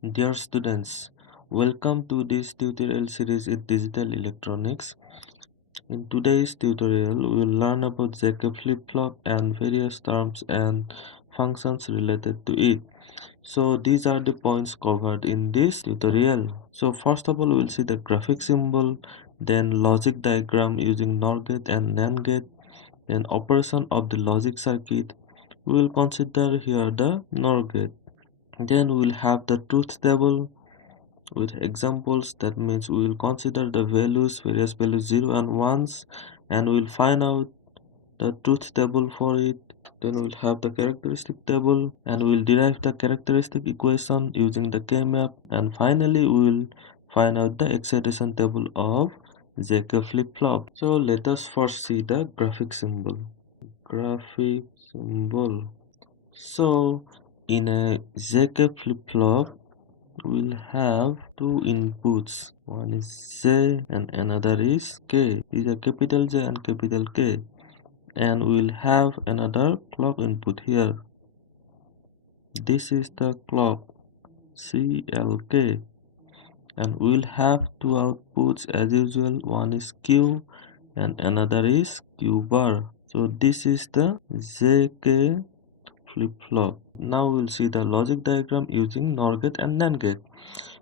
Dear students, welcome to this tutorial series in digital electronics. In today's tutorial, we will learn about ZK flip-flop and various terms and functions related to it. So these are the points covered in this tutorial. So first of all, we will see the graphic symbol, then logic diagram using NOR gate and NAND gate, then operation of the logic circuit. We will consider here the NOR gate. Then we will have the truth table with examples. That means we will consider the values, various values 0 and 1s, and we will find out the truth table for it. Then we will have the characteristic table and we will derive the characteristic equation using the K-map, and finally we will find out the excitation table of ZK flip-flop. So let us first see the graphic symbol. Graphic symbol. So in a ZK flip-flop, we'll have two inputs. One is J and another is K. These are capital J and capital K. And we'll have another clock input here. This is the clock CLK. And we'll have two outputs as usual. One is Q and another is Q bar. So this is the JK flip-flop. Now we'll see the logic diagram using NOR gate and NAND gate.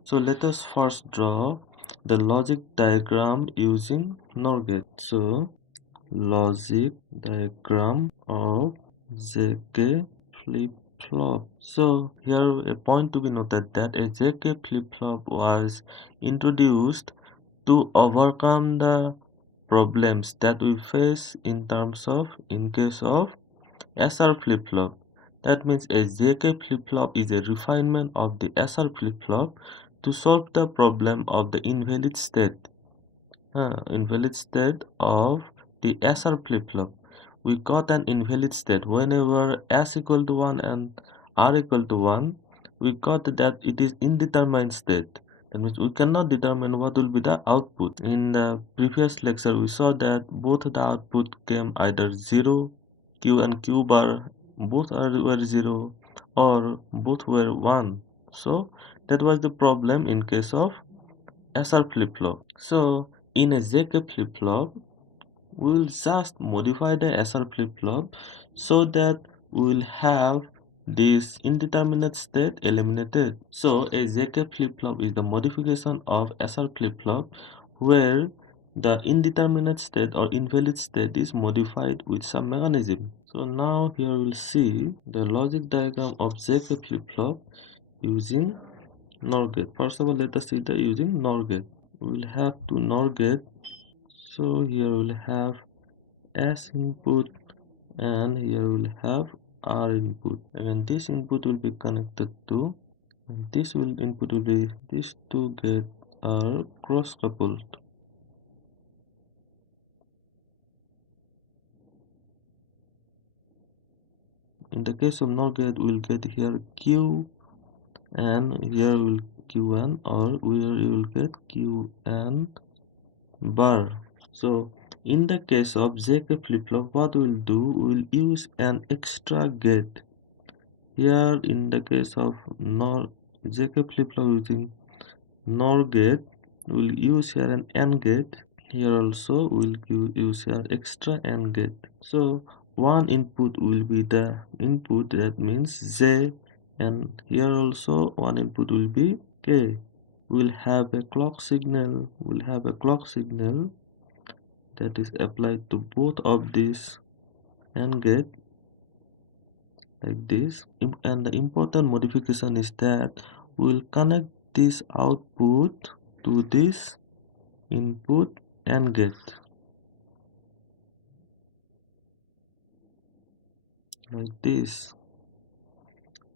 So let us first draw the logic diagram using NOR gate. So logic diagram of JK flip-flop. So here a point to be noted that a JK flip-flop was introduced to overcome the problems that we face in case of SR flip-flop. That means a JK flip-flop is a refinement of the SR flip-flop to solve the problem of the invalid state of the SR flip-flop. We got an invalid state whenever S equal to 1 and R equal to 1. We got that it is indeterminate state. That means we cannot determine what will be the output. In the previous lecture, we saw that both the output came either 0, Q and Q bar, were 0, or both were 1. So that was the problem in case of SR flip-flop. So in a ZK flip-flop, we will just modify the SR flip-flop so that we will have this indeterminate state eliminated. So a ZK flip-flop is the modification of SR flip-flop where the indeterminate state or invalid state is modified with some mechanism. So now here we'll see the logic diagram of ZK flip-flop using NOR gate. First of all, let us see the using NOR gate. We'll have to NOR gate. So here we'll have S input and here we'll have R input. Again, this input will be connected to, and this input will be, these two gates are cross coupled. In the case of NOR gate, we'll get here Q and here will Qn, or we will get Qn bar. So in the case of ZK flip-flop, what we'll do, we'll use an extra gate. Here in the case of NOR ZK flip-flop using NOR gate, we'll use here an AND gate. Here also we'll use here extra AND gate. So one input will be the input, that means J, and here also one input will be K. We'll have a clock signal. That is applied to both of these AND gate like this. And the important modification is that we'll connect this output to this input AND gate like this.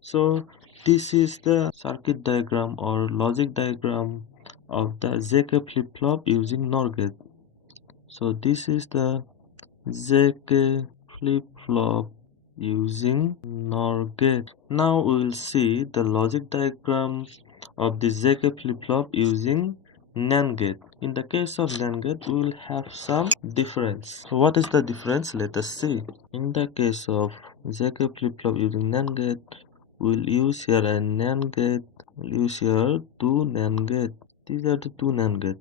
So this is the circuit diagram or logic diagram of the ZK flip-flop using NOR gate. So this is the ZK flip-flop using NOR gate. Now we will see the logic diagram of the ZK flip-flop using NAND gate. In the case of NAND gate, we will have some difference. So what is the difference? Let us see. In the case of ZK flip-flop using NAND gate, We'll use here a NAND gate. We'll use here two NAND gate. These are the two NAND gate.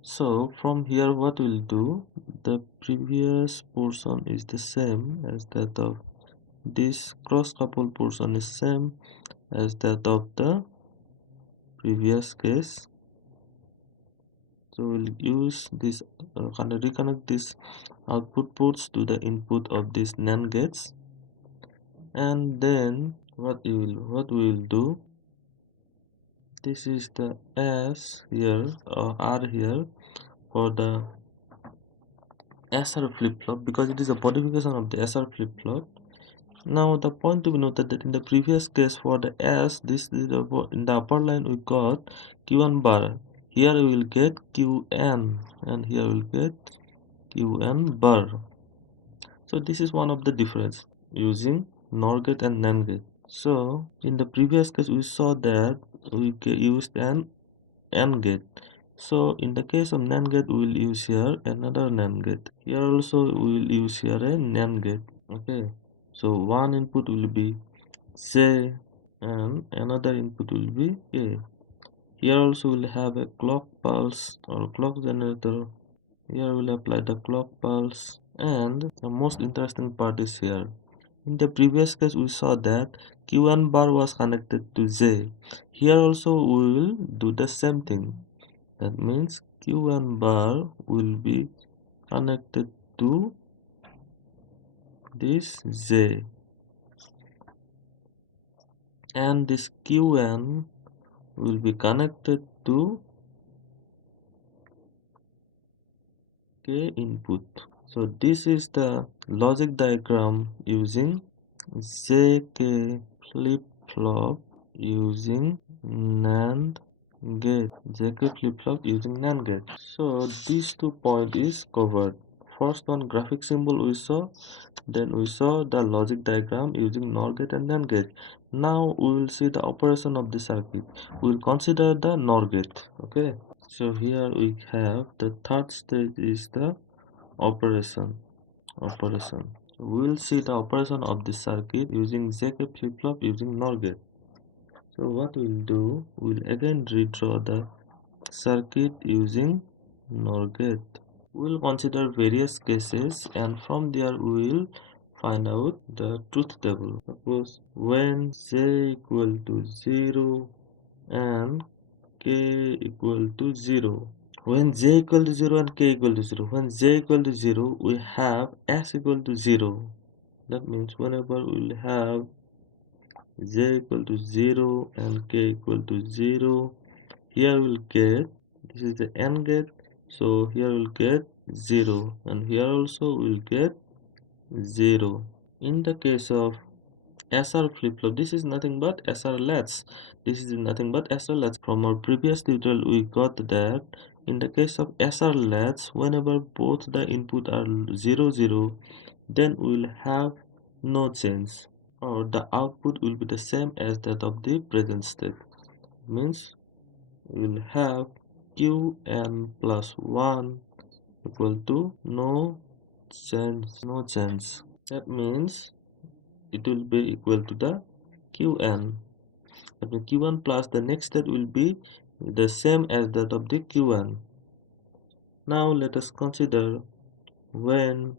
So from here what we'll do, the previous portion is the same as that of this cross couple portion is same as that of the previous case. So we'll use this reconnect this output ports to the input of these NAND gates, and then what we will do, this is the S here or R here for the SR flip-flop, because it is a modification of the SR flip-flop. Now the point to be noted that in the previous case for the S, this is in the upper line we got Q1 bar. Here we will get Qn, and here we will get Qn bar. So this is one of the difference using NOR gate and NAND gate. So in the previous case we saw that we used an AND gate. So in the case of NAND gate we will use here another NAND gate. Here also we will use here a NAND gate. Okay. So one input will be J and another input will be K. Here also we'll have a clock pulse or clock generator. Here we'll apply the clock pulse, and the most interesting part is here. In the previous case we saw that Q1 bar was connected to J. Here also we will do the same thing. That means Q1 bar will be connected to this J, and this Qn will be connected to K input. So this is the logic diagram using JK flip-flop using NAND gate. JK flip-flop using NAND gate. So these 2 points is covered. First one, graphic symbol we saw, then we saw the logic diagram using NOR gate and NAND gate. Now we will see the operation of the circuit. We will consider the NOR gate. Okay. So here we have the third stage is the operation. We'll see the operation of the circuit using JK flip-flop using NOR gate. So what we'll do, we'll again redraw the circuit using NOR gate. We'll consider various cases, and from there we will find out the truth table. Suppose when J equal to 0 and K equal to 0. When J equal to 0 and K equal to 0. When J equal to 0, we have S equal to 0. That means whenever we will have J equal to 0 and K equal to 0, here we'll get, this is the AND gate, so here we'll get 0, and here also we'll get 0. In the case of SR flip-flop, this is nothing but SR latch. This is nothing but SR latch. From our previous tutorial, we got that in the case of SR latch, whenever both the input are 0, 0, then we will have no change, or the output will be the same as that of the present state. Means we will have Qn plus 1 equal to no change. That means it will be equal to the Qn. That means Q1 plus the next state will be the same as that of the Qn. Now let us consider when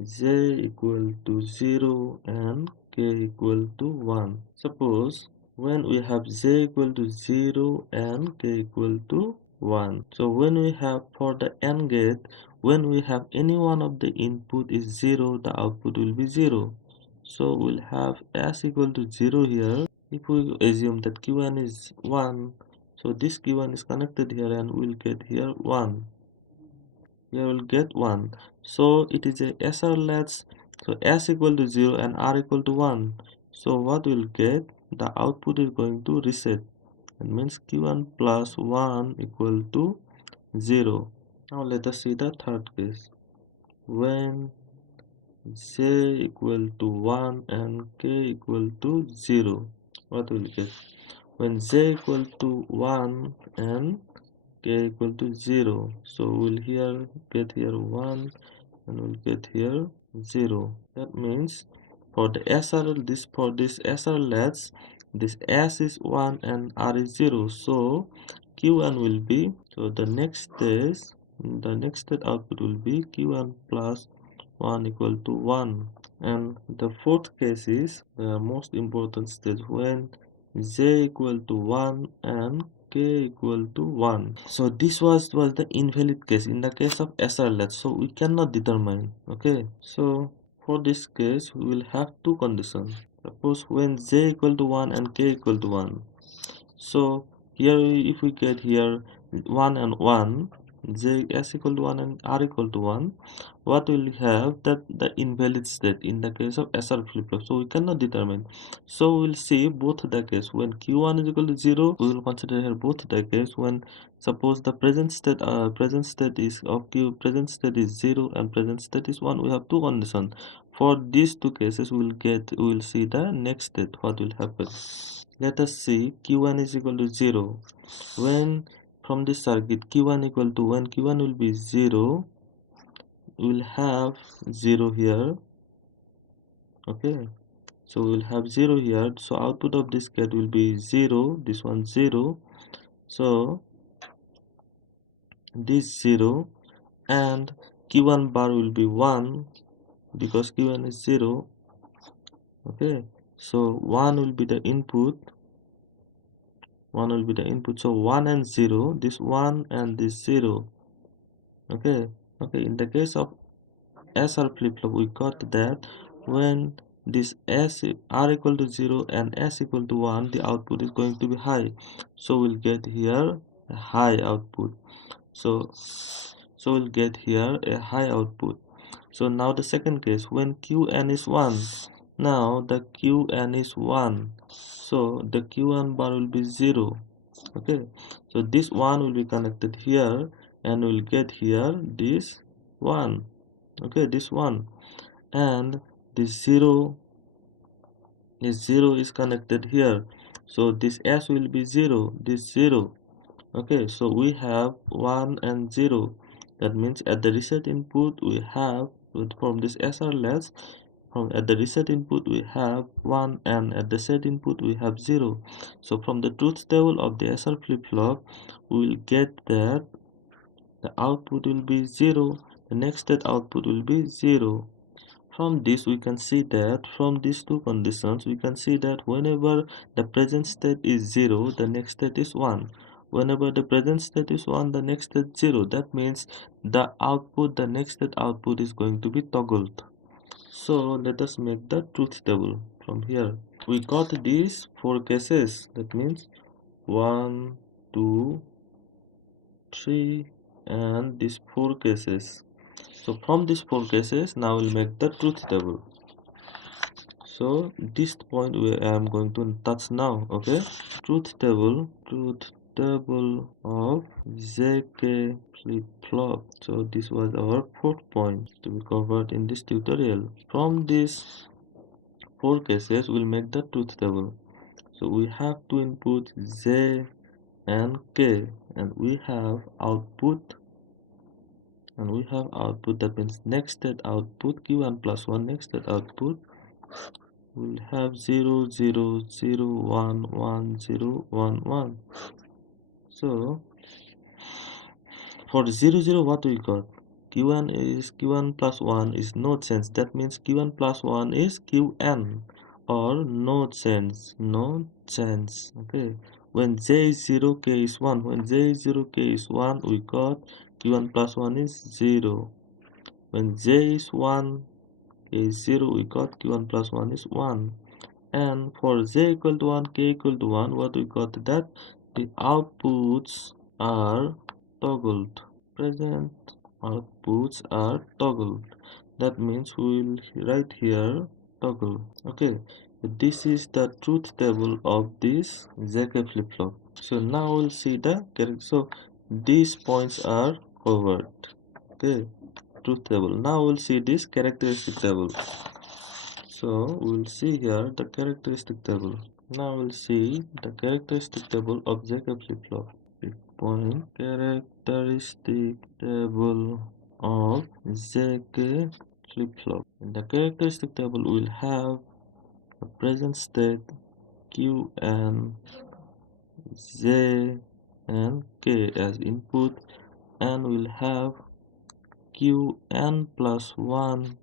J equal to 0 and K equal to 1. Suppose when we have J equal to 0 and K equal to 1. So when we have for the AND gate, when we have any one of the input is 0, the output will be 0. So we'll have S equal to 0 here. If we assume that Q1 is 1, so this Q1 is connected here and we'll get here 1. Here we'll get 1. So it is a SR latch. So S equal to 0 and R equal to 1. So what we'll get, the output is going to reset. That means Q1 plus 1 equal to 0. Now let us see the third case. When J equal to 1 and K equal to 0, what will get? When J equal to 1 and K equal to 0, so we'll here get here 1 and we'll get here 0. That means For the SR, for this SR, this S is 1 and R is 0. So Q1 will be, so the next state output will be Q1 plus 1 equal to 1. And the fourth case is the most important state, when J equal to 1 and K equal to 1. So this was the invalid case in the case of SRLH. So we cannot determine. Okay. So for this case, we will have two conditions. Suppose when J equal to 1 and K equal to 1. So here if we get here 1 and 1, J S equal to 1 and R equal to 1, what will have that the invalid state in the case of SR flip-flop. So we cannot determine. So we'll see both the case. When Q1 is equal to 0, we will consider here both the case. When suppose the present state is of Q, present state is 0 and present state is 1, we have two conditions. For these two cases, we will see the next state what will happen. Let us see Q1 is equal to 0. When from this circuit Q1 equal to, when Q1 will be 0, we will have 0 here. Okay, so we will have 0 here. So output of this gate will be 0, this one 0. So this 0, and Q1 bar will be 1 because Q1 is 0. Okay, so 1 will be the input. 1 will be the input. So 1 and 0, this 1 and this 0. Okay, in the case of SR flip-flop, we got that when this R equal to 0 and S equal to 1, the output is going to be high. So we'll get here a high output. So we'll get here a high output. So now the second case, when Qn is 1, now the Qn is 1. So the Q1 bar will be 0. Okay, so this 1 will be connected here and we'll get here this 1. Okay, this 1, and this 0 is connected here. So this S will be 0, this 0. Okay, so we have 1 and 0. That means at the reset input we have, from this SR less, at the reset input we have 1 and at the set input we have 0. So from the truth table of the SR flip-flop, we will get that the output will be 0, the next state output will be 0. From this we can see that, from these two conditions we can see that whenever the present state is 0, the next state is 1. Whenever the present state is 1, the next state 0. That means the output, the next state output is going to be toggled. So let us make the truth table from here. We got these 4 cases. That means 1, 2, 3 and these 4 cases. So from these 4 cases, now we'll make the truth table. So this point where I am going to touch now. Okay, truth table of ZK flip-flop. So this was our 4th point to be covered in this tutorial. From these 4 cases, we'll make the truth table. So we have to input J and K, and we have output. That means next state output Q1 plus 1, next state output will have 0 0 0 1 1 0 1 1. So for 0 0, what we got? Q1 plus 1 is no change. That means Q1 plus 1 is Qn, or no change. Okay, when J is 0, K is 1. When J is 0, K is 1, we got Q1 plus 1 is 0. When J is 1, K is 0, we got Q1 plus 1 is 1. And for J equal to 1, K equal to 1, what we got, that the outputs are toggled. Present outputs are toggled. That means we will write here toggle. Okay, this is the truth table of this ZK flip-flop. So now we'll see the character. So these points are covered. Okay, truth table. Now we'll see this characteristic table. So we'll see here the characteristic table. Now we'll see the characteristic table of ZK flip-flop. Point characteristic table of ZK flip-flop. In the characteristic table, we'll have the present state Q and Z and K as input, and we'll have Q n plus 1,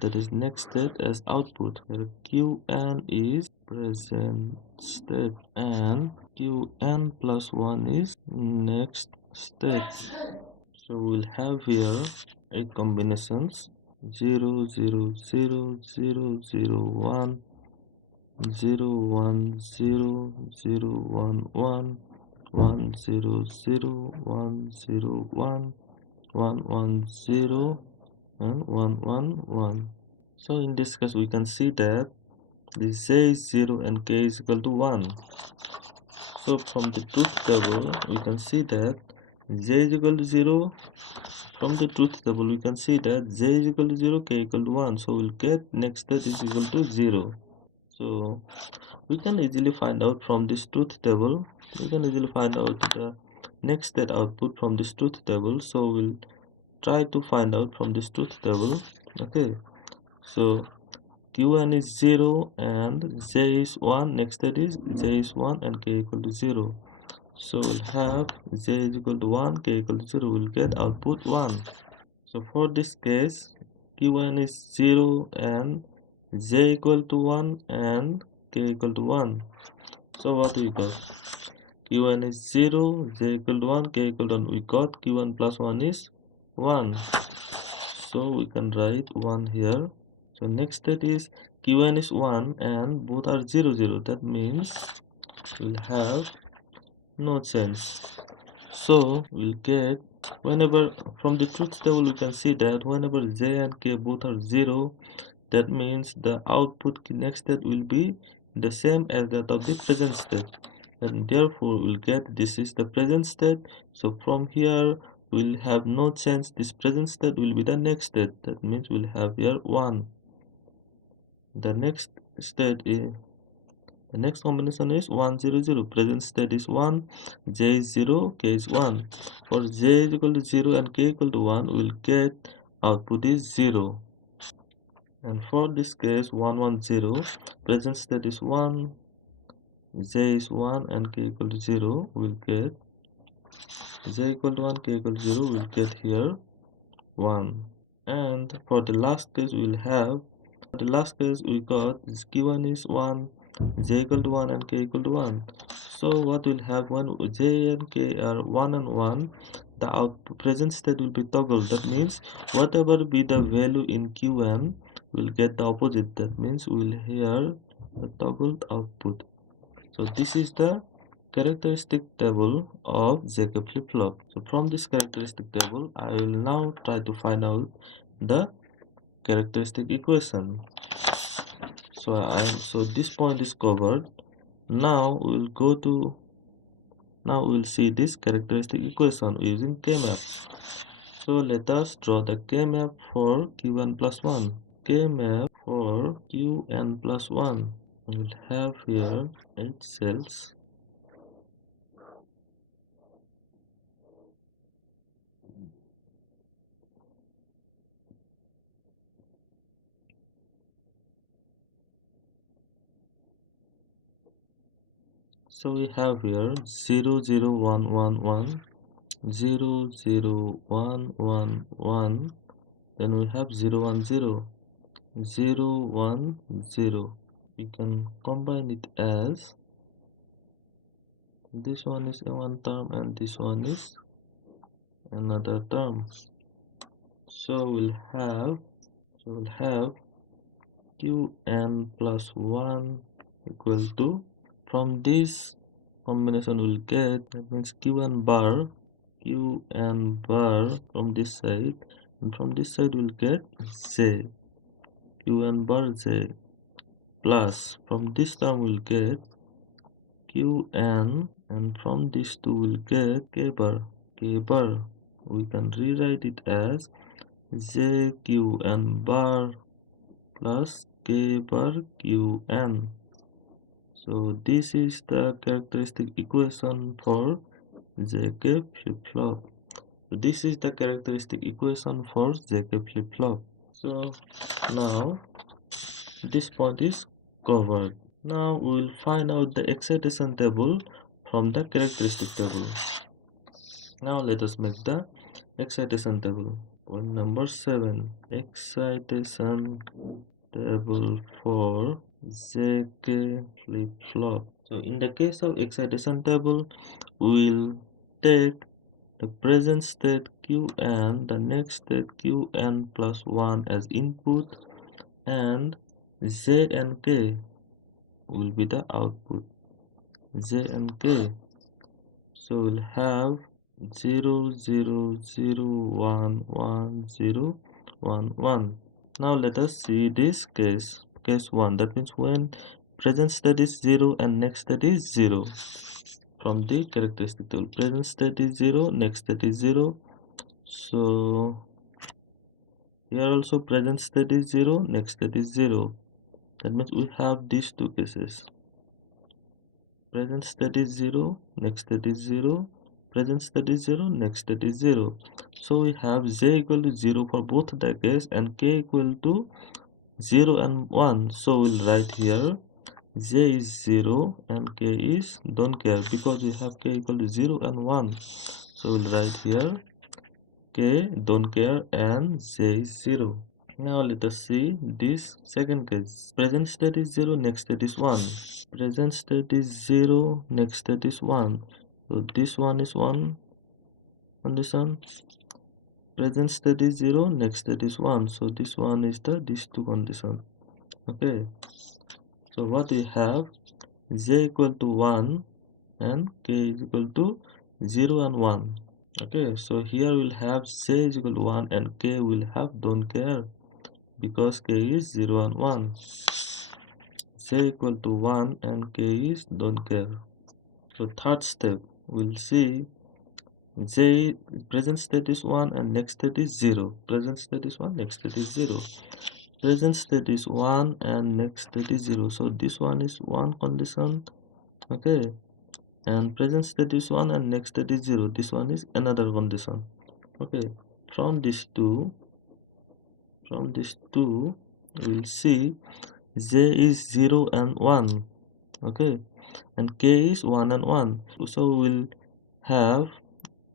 that is next state, as output, where Qn is present state and Qn plus 1 is next state. So we'll have here 8 combinations: 0 0 0 0 0 1 0 1 0 0 1 1 1 0 0 1 0 1 1 1 0 and 1 1 1. So in this case we can see that the z is 0 and k is equal to 1. So from the truth table we can see that z is equal to 0. From the truth table we can see that z is equal to 0, k equal to 1. So we'll get next state is equal to 0. So we can easily find out from this truth table, we can easily find out the next state output from this truth table. So we'll try to find out from this truth table. Okay, so Qn is 0 and z is 1, next state is z is 1 and k equal to 0. So we'll have z is equal to 1, k equal to 0, we'll get output 1. So for this case, Qn is 0 and z equal to 1 and k equal to 1. So what we got? Qn is 0, z equal to 1, k equal to 1. We got Qn plus 1 is 1. So we can write 1 here. So next state is Qn is 1 and both are 0 0. That means we'll have no change. So we'll get, whenever from the truth table we can see that whenever z and k both are 0, that means the output next state will be the same as that of the present state, and therefore we'll get this is the present state. So from here we'll have no change, this present state will be the next state. That means we'll have here 1. The next state is, the next combination is 1 0 0. Present state is 1, j is 0, k is 1. For j is equal to 0 and k equal to 1, we'll get output is 0. And for this case 1 1 0, present state is 1, j is 1 and k equal to 0, we'll get j equal to 1, k equal to 0, we'll get here 1. And for the last case we'll have, for the last case we got q1 is 1, j equal to 1 and k equal to 1. So what we'll have when j and k are 1 and 1, the output present state will be toggled. That means whatever be the value in qn, we'll get the opposite. That means we'll hear the toggled output. So this is the characteristic table of ZK flip-flop. So from this characteristic table, I will now try to find out the characteristic equation. So this point is covered. Now we'll see this characteristic equation using K-map. So let us draw the K-map for Qn plus 1. K-map for Qn plus 1. We'll have here 8 cells. So we have here 0 0 1 1 1, 0 0 1 1 1, then we have 0 1 0, 0 1 0. We can combine it as this one is a one term and this one is another term. So we'll have Qn plus 1 equal to, from this combination we'll get, that means Qn bar from this side, and from this side we'll get z, Qn bar z, plus from this term we'll get Qn, and from this two we'll get k bar. We can rewrite it as z Qn bar plus k bar Qn. So this is the characteristic equation for ZK flip-flop. So this is the characteristic equation for ZK flip-flop. So now this point is covered. Now we will find out the excitation table from the characteristic table. Now let us make the excitation table. Point number 7. Excitation table for ZK flip-flop. So in the case of excitation table, we will take the present state Qn, the next state Qn plus 1 as input, and Z and K will be the output. Z and K. So we'll have 0 0 0 1 1 0 1 1. Now let us see this case 1. That means when present state is 0 and next state is 0. From the characteristic table, present state is 0, next state is 0. So here also present state is 0, next state is 0. That means we have these two cases. Present state is 0, next state is 0, present state is 0, next state is 0. So we have Z equal to 0 for both the case and K equal to 0 and 1. So we'll write here J is 0 and K is don't care, because we have K equal to 0 and 1. So we'll write here K don't care and J is 0. Now let us see this second case. Present state is 0, next state is 1. Present state is 0, next state is 1. So this one is 1 condition. Present state is 0, next state is 1. So this one is these two condition. Okay. So what we have, J equal to 1 and K is equal to 0 and 1. Okay, so here we'll have J is equal to 1 and K will have don't care, because K is 0 and 1. J equal to 1 and K is don't care. So third step, we'll see J present state is 1 and next state is 0. Present state is 1, next state is 0. Present state is 1 and next state is 0. So this one is 1 condition. Okay. And present state is 1 and next state is 0. This one is another condition. Okay. From these two, we'll see J is 0 and 1. Okay. And K is 1 and 1. So we'll have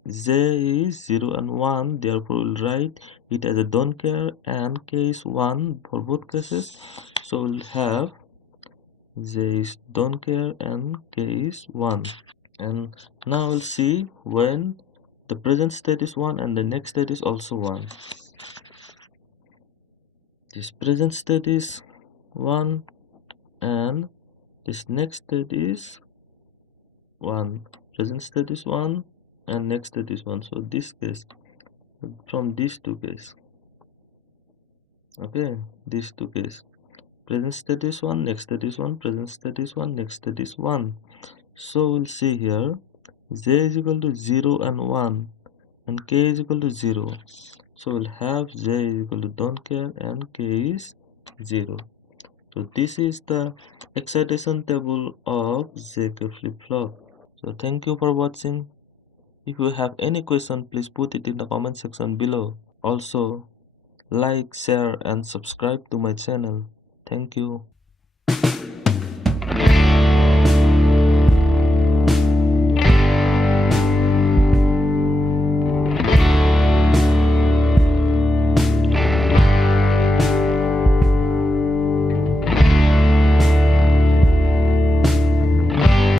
J is 0 and 1, therefore we'll write it as a don't care, and K is 1 for both cases. So we'll have J is don't care and K is 1. And now we'll see when the present state is 1 and the next state is also 1. This present state is 1 and this next state is 1. Present state is 1 and next state is 1. So this case, from these two cases. Okay, these two cases. Present state is 1, next state is 1, present state is 1, next state is 1. So we'll see here J is equal to 0 and 1 and K is equal to 0. So we'll have J is equal to don't care and K is 0. So this is the excitation table of ZK flip-flop. So thank you for watching. If you have any question, please put it in the comment section below. Also, like, share and subscribe to my channel. Thank you.